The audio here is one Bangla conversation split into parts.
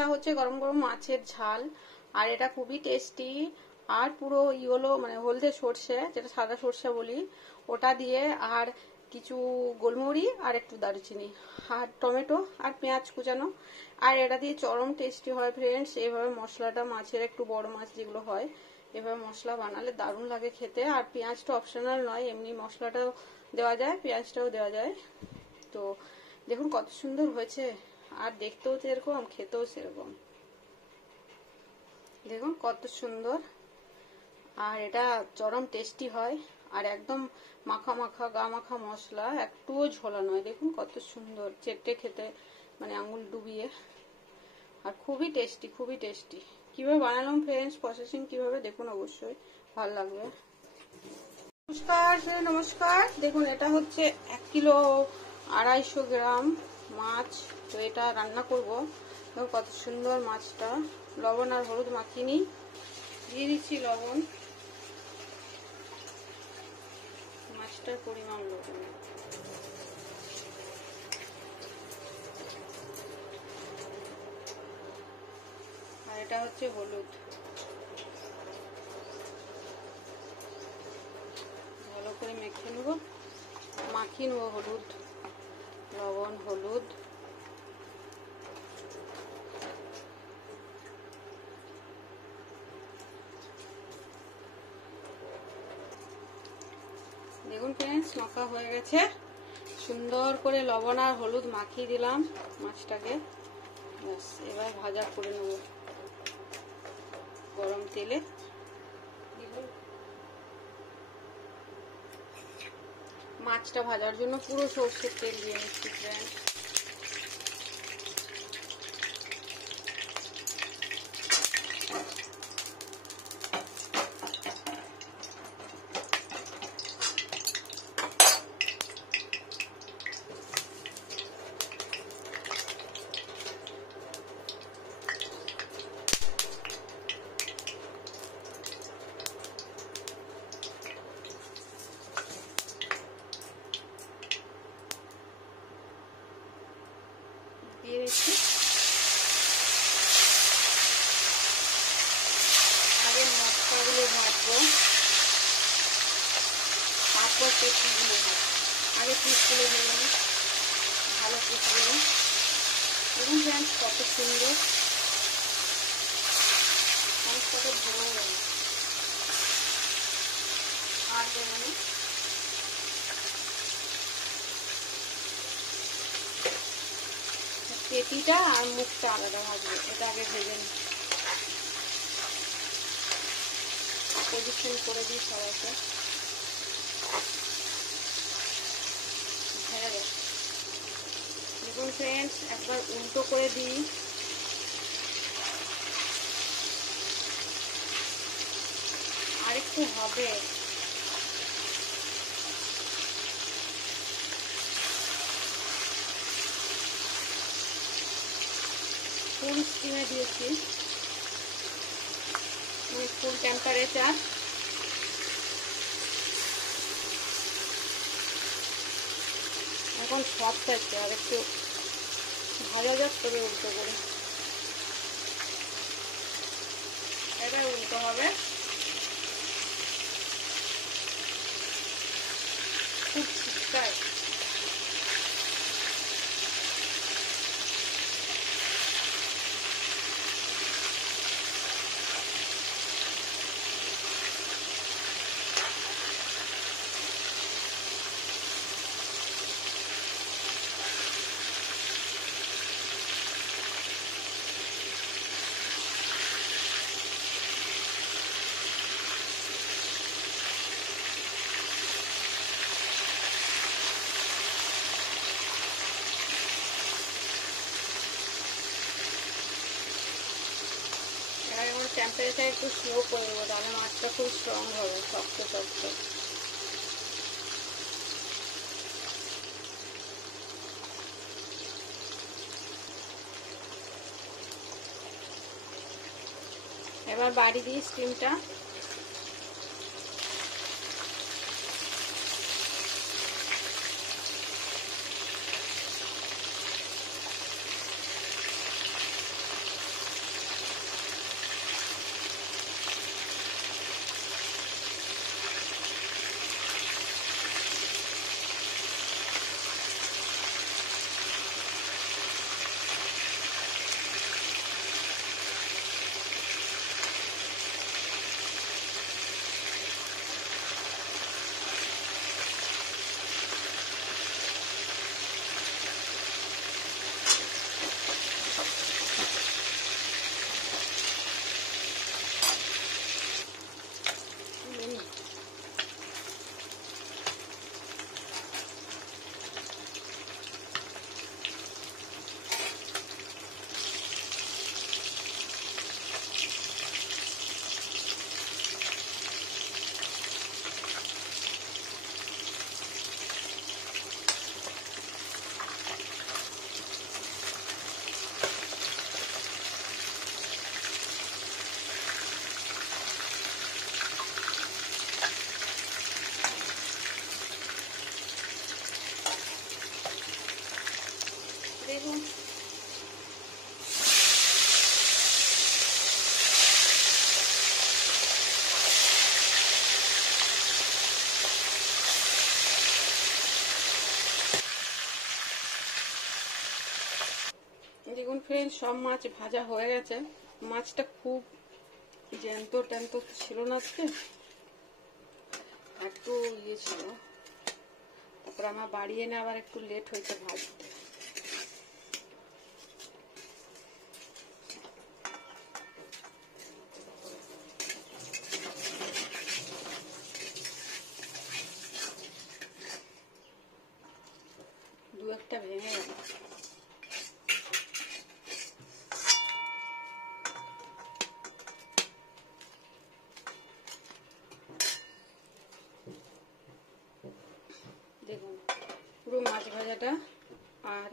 এটা হচ্ছে গরম গরম মাছের ঝাল, আর এটা খুবই টেস্টি। আর পুরো ইয়েলো মানে হলদে সর্ষে, যেটা সাদা সর্ষে বলি, ওটা দিয়ে, আর কিছু গোলমরিচ আর একটু দারুচিনি আর টমেটো আর পেঁয়াজ কুচানো, আর এটা দিয়ে চরম টেস্টি হয় ফ্রেন্ডস। এইভাবে মশলাটা মাছের, একটু বড় মাছ যেগুলো হয়, এভাবে মশলা বানালে দারুণ লাগে খেতে। আর পেঁয়াজটা অপশনাল নয়, এমনি মশলাটাও দেওয়া যায়, পেঁয়াজটাও দেওয়া যায়। তো দেখুন কত সুন্দর হয়েছে, আর দেখতেও যেরকম খেতেও সেরকম। দেখুন কত সুন্দর, আর এটা চরম টেস্টি হয়, আর একদম মাখা মাখা গা মাখা মশলা, একটুও ঝোলা নয়। দেখুন কত সুন্দর চেটে খেতে, মানে আঙুল ডুবিয়ে, আর খুবই টেস্টি, খুবই টেস্টি। কিভাবে বানালাম ফ্রেন্ডস, প্রসেসিং কিভাবে দেখুন, অবশ্যই ভালো লাগবে। নমস্কার নমস্কার। দেখুন এটা হচ্ছে 1 কিলো 250 গ্রাম মাছ। তো এটা রান্না করব। দেখুন কত সুন্দর মাছটা। লবণ আর হলুদ মাখিয়ে নিই, দিয়ে দিচ্ছি লবণ, মাছটার পরিমাণ লবণ, আর এটা হচ্ছে হলুদ। ভালো করে মেখে নেব, মাখিয়ে নেব হলুদ, লবণ, হলুদ। দেখুন ফ্রেন্ডস মাখা হয়ে গেছে, সুন্দর করে লবণ আর হলুদ মাখিয়ে দিলাম মাছটাকে। ব্যাস এবার ভাজা করে নেব গরম তেলে। মাছটা ভাজার জন্য পুরো সরষের তেল দিয়ে নিচ্ছি ফ্রেন্ডস। দিয়ে দিচ্ছি আগে মশলাগুলো ভাজবো, তারপর পিসগুলো ভাজবো। আগে পিসগুলো ভেজে নিই, ভালো পিসগুলো। দেখুন ফ্রেন্ডস কত সুন্দর, মাছটাকে ধরে গেল। আর দেবো না, পেটিটা আর মুখটা আলাদা ভাজবো, এটা আগে ভেজে নিই। পজিশন করে দিই সবাইকে, ভেজে দেয়। দেখুন ফ্রেন্ডস একবার উল্টো করে দিই, আরেকটু হবে। ফুল স্টিমে দিয়েছি, ফুল টেম্পারেচার। এখন সফট আছে, আর একটু ভাজা যাক, তবে উল্টো করে। এবার উল্টো হবে, খুব ঠিকঠাক। টেম্পারেচার একটু স্লো করে দেবো, তাহলে মাছটা খুব স্ট্রং হবে, শক্ত শক্ত। এবার বাড়ি দিই স্টিমটা। সব মাছ ভাজা হয়ে গেছে। মাছটা খুব জ্যান্ত ট্যান্ত ছিল না আজকে, একটু ইয়ে ছিল। তারপর আমার বাড়ি এনে আবার একটু লেট হয়েছে ভাজতে। দু একটা ভেঙে গেল। দেখুন পুরো মাছ ভাজাটা আর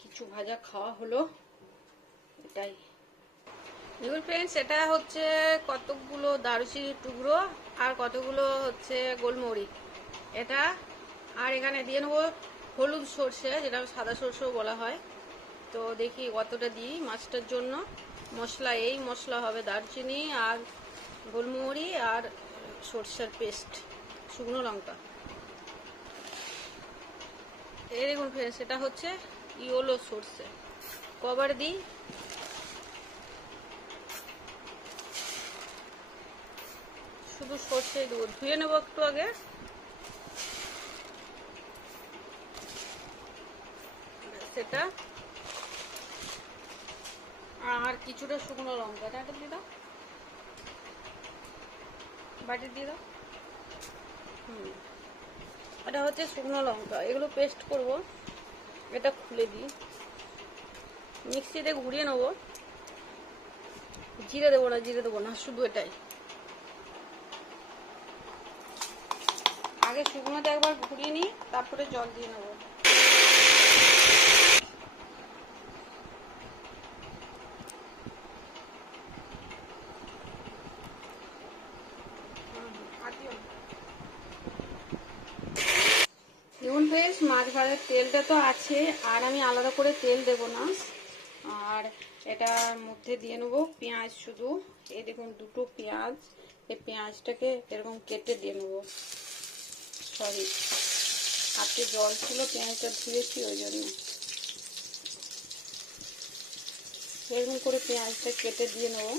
কিছু ভাজা খাওয়া হলো, এটাই। দেখুন ফ্রেন্ডস, এটা হচ্ছে কতগুলো দারুচিনির টুকরো আর কতগুলো হচ্ছে গোলমরিচ এটা। আর এখানে দিয়ে নেবো হলুদ সর্ষে, যেটা সাদা সর্ষেও বলা হয়। তো দেখি কতটা দিই মাছটার জন্য। মশলা এই মশলা হবে দারচিনি আর গোলমরিচ আর সর্ষের পেস্ট, শুকনো লঙ্কা। এই দেখুন ফ্রেন্ডস, এটা হচ্ছে ইয়েলো সর্ষে। কবার দিই, শুধু সর্ষে দেবো। ধুয়ে নেবো একটু আগে। সেটা আর কিছুটা শুকনো লঙ্কা, এটা দিয়ে দাও, বাটি দিয়ে দাও। এটা হচ্ছে শুকনো লঙ্কা, এগুলো পেস্ট করব। এটা খুলে দিই, মিক্সিতে ঘুরিয়ে নেবো। জিরে দেবো না, জিরে দেবো না, শুধু এটাই। আগে শুকনোতে একবার ঘুরিয়ে নিই, তারপরে জল দিয়ে নেবো। দেখুন ফ্রেন্ডস, মাছ ভাজার তেলটা তো আছে, আর আমি আলাদা করে তেল দেব না। আর এটার মধ্যে দিয়ে নেবো পেঁয়াজ শুধু। এই দেখুন দুটো পেঁয়াজ, এই পেঁয়াজটাকে এরকম কেটে দিয়ে নেবো। সরি, হাতে জল ছিল, পেঁয়াজটা ধুয়েছি ওই জন্য। এরকম করে পেঁয়াজটা কেটে দিয়ে নেবো।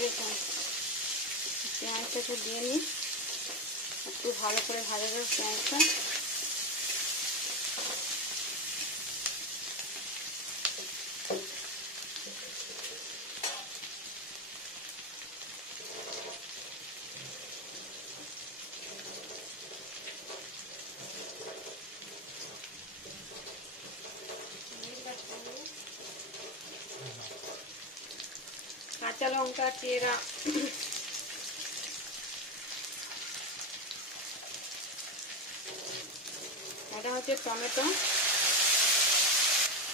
দেখুন পেঁয়াজটাকে দিয়ে নিই, একটু ভালো করে ভাজা যাবে পেঁয়াজটা। কাঁচা লঙ্কা চেরা, এটা হচ্ছে টমেটো,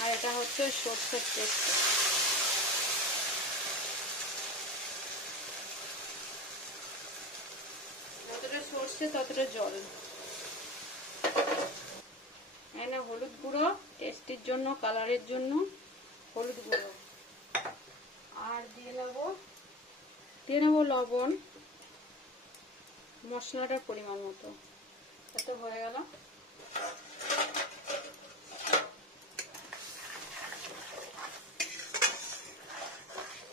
আর এটা হচ্ছে সরষের পেস্ট। যতটা সরষে ততটা জল। এখানে হলুদ গুঁড়ো, টেস্টির জন্য, কালারের জন্য হলুদ গুঁড়ো। আর দিয়ে নেবো লবণ মশলাটার পরিমাণ মতো। এটা হয়ে গেল।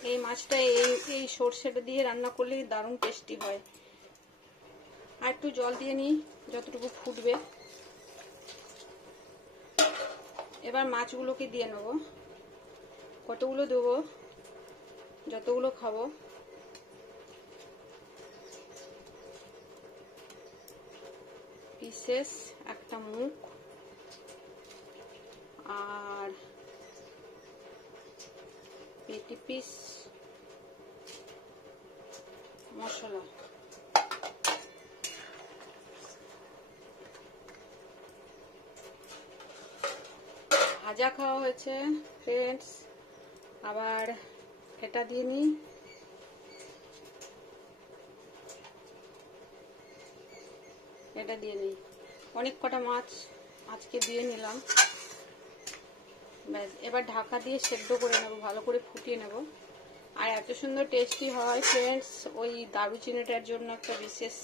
এই মাছটা এই সরষেটা দিয়ে রান্না করলে দারুণ টেস্টি হয়। আর একটু জল দিয়ে নিই, যতটুকু ফুটবে। এবার মাছগুলোকে দিয়ে নেবো। কতগুলো দেবো, যতগুলো খাবো। পিসেস একটা মুখ, আর পেটি পিস মশলা। ভাজা খাওয়া হয়েছে ফ্রেন্ডস, আবার এটা দিয়ে নিই। এটা দিয়ে নিই। অনেক কটা মাছ আজকে দিয়ে নিলাম। ব্যাস, এবার ঢাকা দিয়ে সেদ্ধ করে নেব, ভালো করে ফুটিয়ে নেব। আর এত সুন্দর টেস্টি হয় ফ্রেন্ডস, ওই দারুচিনিটার জন্য একটা বিশেষ।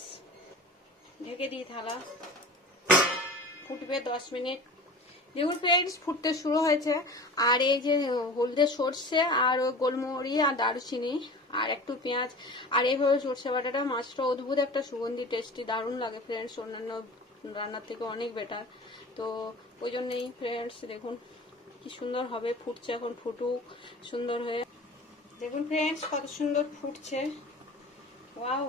ঢেকে দিই থালা, ফুটবে 10 মিনিট। দেখুন ফ্রেন্ডস ফুটতে শুরু হয়েছে। আর এই যে হলদে সর্ষে আর গোলমরিচ আর দারুচিনি আর একটু পেঁয়াজ আর এইভাবে সর্ষে বাটাটা, মাছটা অদ্ভুত একটা সুগন্ধি টেস্টি দারুণ লাগে ফ্রেন্ডস, অন্যান্য রান্নার থেকে অনেক বেটার। তো ওই জন্যই ফ্রেন্ডস দেখুন কি সুন্দর হবে, ফুটছে এখন, ফুটুক সুন্দর হয়ে। দেখুন ফ্রেন্ডস কত সুন্দর ফুটছে, ওয়াও।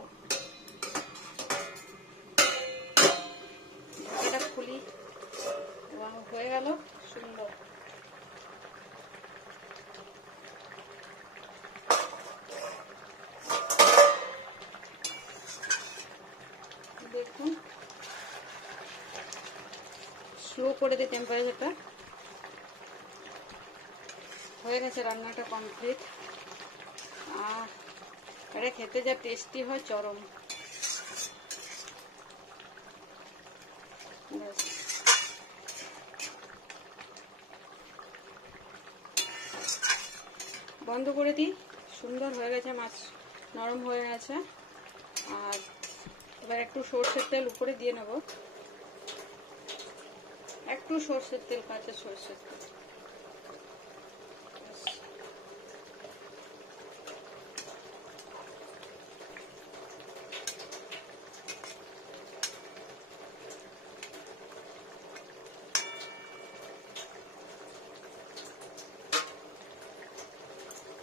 এটা খুলি, ওয়াও হয়ে গেল সুন্দর। দেখুন স্লো করে দিই টেম্পারেচারটা। হয়ে গেছে রান্নাটা কমপ্লিট। আর এটা খেতে যা টেস্টি হয় চরম। বন্ধ করে দিই। সুন্দর হয়ে গেছে, মাছ নরম হয়ে গেছে। আর এবার একটু সর্ষের তেল উপরে দিয়ে নেব, একটু সর্ষের তেল, কাঁচা সর্ষের তেল।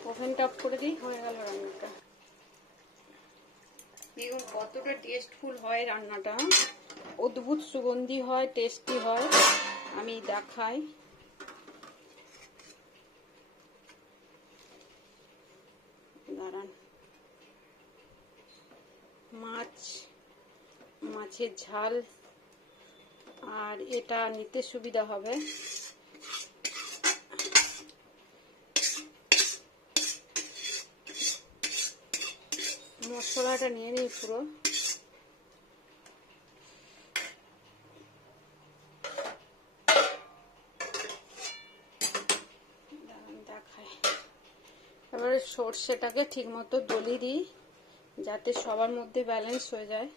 ওভেনটা অফ করে দিই, হয়ে গেল রান্নাটা। দেখুন কতটা টেস্টফুল হয় রান্নাটা, অদ্ভুত সুগন্ধি হয়, টেস্টি হয়। আমি দেখাই, দাঁড়ান। মাছের ঝাল, আর এটা নিতে সুবিধা হবে। মশলাটা নিয়ে নিই পুরো। দেখাই, এবারে সর্ষেটাকে ঠিক মতো দলিয়ে দিই যাতে সবার মধ্যে ব্যালেন্স হয়ে যায়,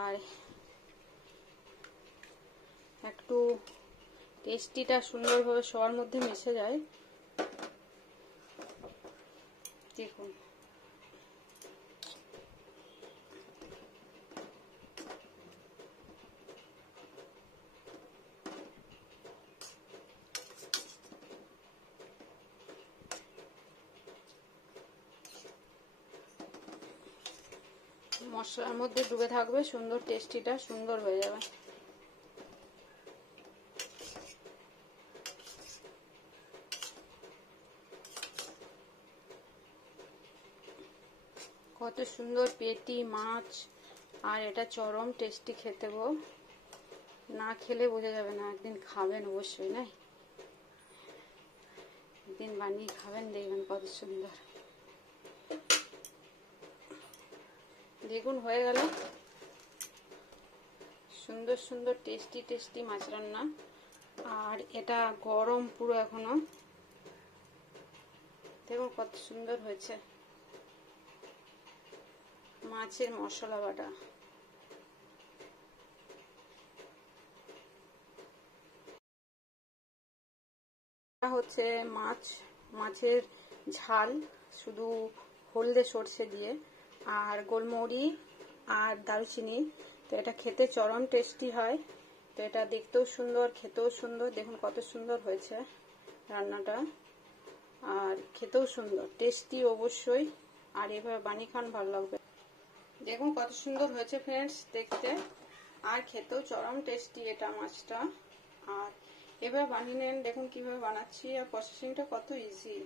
আর একটু টেস্টিটা সুন্দরভাবে সবার মধ্যে মিশে যায়। দেখুন মশলার মধ্যে ডুবে থাকবে, সুন্দর টেস্টিটা সুন্দর হয়ে যাবে। কত সুন্দর পেটি মাছ, আর এটা চরম টেস্টি খেতে গো, না খেলে বোঝা যাবে না। একদিন খাবেন অবশ্যই, না একদিন বানিয়ে খাবেন, দেখবেন কত সুন্দর। দেখুন হয়ে গেল সুন্দর সুন্দর টেস্টি টেস্টি মাছ রান্না। আর এটা গরম পুরো এখনো, দেখুন কত সুন্দর হয়েছে। মাছের মশলা বাটা, হচ্ছে মাছের ঝাল শুধু হলদে সর্ষে দিয়ে আর গোলমরিচ আর দারুচিনি। তো এটা খেতে চরম টেস্টি হয়। তো এটা দেখতেও সুন্দর, খেতেও সুন্দর। দেখুন কত সুন্দর হয়েছে রান্নাটা, আর খেতেও সুন্দর, টেস্টি অবশ্যই। আর এভাবে বানিয়ে খান, ভালো লাগবে। দেখুন কত সুন্দর হয়েছে ফ্রেন্ডস দেখতে, আর খেতেও চরম টেস্টি এটা মাছটা। আর এভাবে বানিয়ে নেন, দেখুন কিভাবে বানাচ্ছি, আর প্রসেসিংটা কত ইজি।